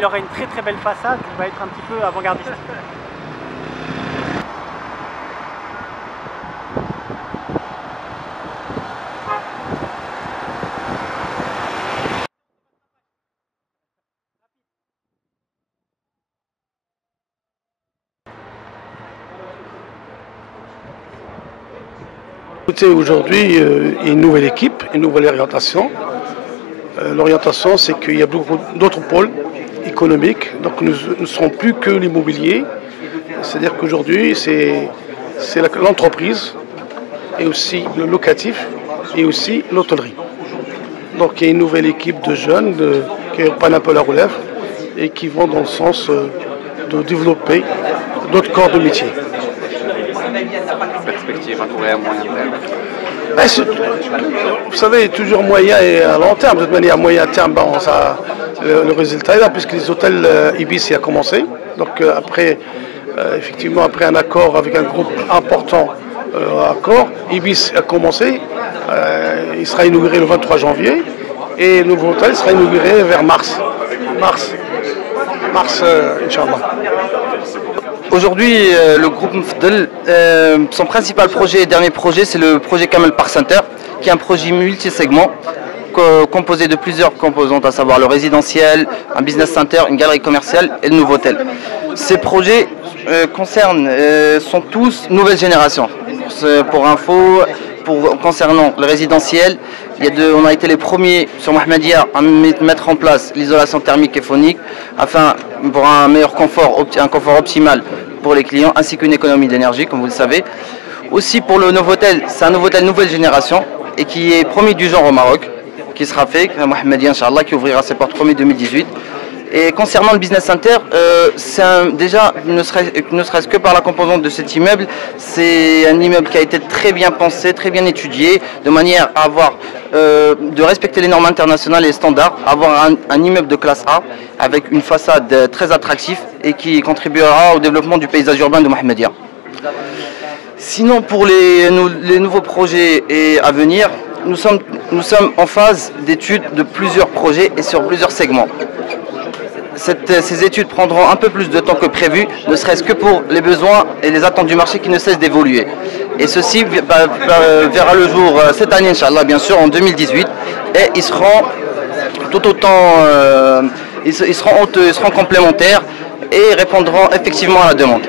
il aura une très très belle façade, il va être un petit peu avant-gardiste. Aujourd'hui, il y a une nouvelle équipe, une nouvelle orientation. L'orientation, c'est qu'il y a beaucoup d'autres pôles économiques, donc nous ne serons plus que l'immobilier. C'est-à-dire qu'aujourd'hui, c'est l'entreprise, et aussi le locatif, et aussi l'hôtellerie. Donc il y a une nouvelle équipe de jeunes qui prennent un peu la relève et qui vont dans le sens de développer d'autres corps de métier. Perspective à court et à moyen terme. Vous savez, toujours moyen et à long terme. De toute manière, à moyen terme, le résultat est là, puisque les hôtels Ibis y a commencé. Donc effectivement, après un accord avec un groupe important, Ibis a commencé. Il sera inauguré le 23 janvier et le nouveau hôtel sera inauguré vers mars, Inch'Allah. Aujourd'hui, le groupe Mfdel, son principal projet et dernier projet, c'est le projet Camel Park Center, qui est un projet multi-segment composé de plusieurs composantes, à savoir le résidentiel, un business center, une galerie commerciale et le nouveau hôtel. Ces projets sont tous nouvelle génération. Pour info, concernant le résidentiel, on a été les premiers sur Mohammedia à mettre en place l'isolation thermique et phonique afin pour un meilleur confort, un confort optimal pour les clients ainsi qu'une économie d'énergie, comme vous le savez. Aussi pour le nouveau hôtel, c'est un nouveau hôtel nouvelle génération et qui est premier du genre au Maroc, qui sera fait, Mohammedia Inch'Allah, qui ouvrira ses portes 1er 2018. Et concernant le business center, déjà, ne serait-ce que par la composante de cet immeuble, c'est un immeuble qui a été très bien pensé, très bien étudié, de manière à de respecter les normes internationales et les standards, avoir un immeuble de classe A avec une façade très attractive et qui contribuera au développement du paysage urbain de Mohammedia. Sinon, pour les nouveaux projets à venir, nous sommes en phase d'étude de plusieurs projets et sur plusieurs segments. Ces études prendront un peu plus de temps que prévu, ne serait-ce que pour les besoins et les attentes du marché qui ne cessent d'évoluer. Et ceci verra le jour cette année, Inch'Allah, bien sûr, en 2018. Et ils seront tout autant, ils seront complémentaires et répondront effectivement à la demande.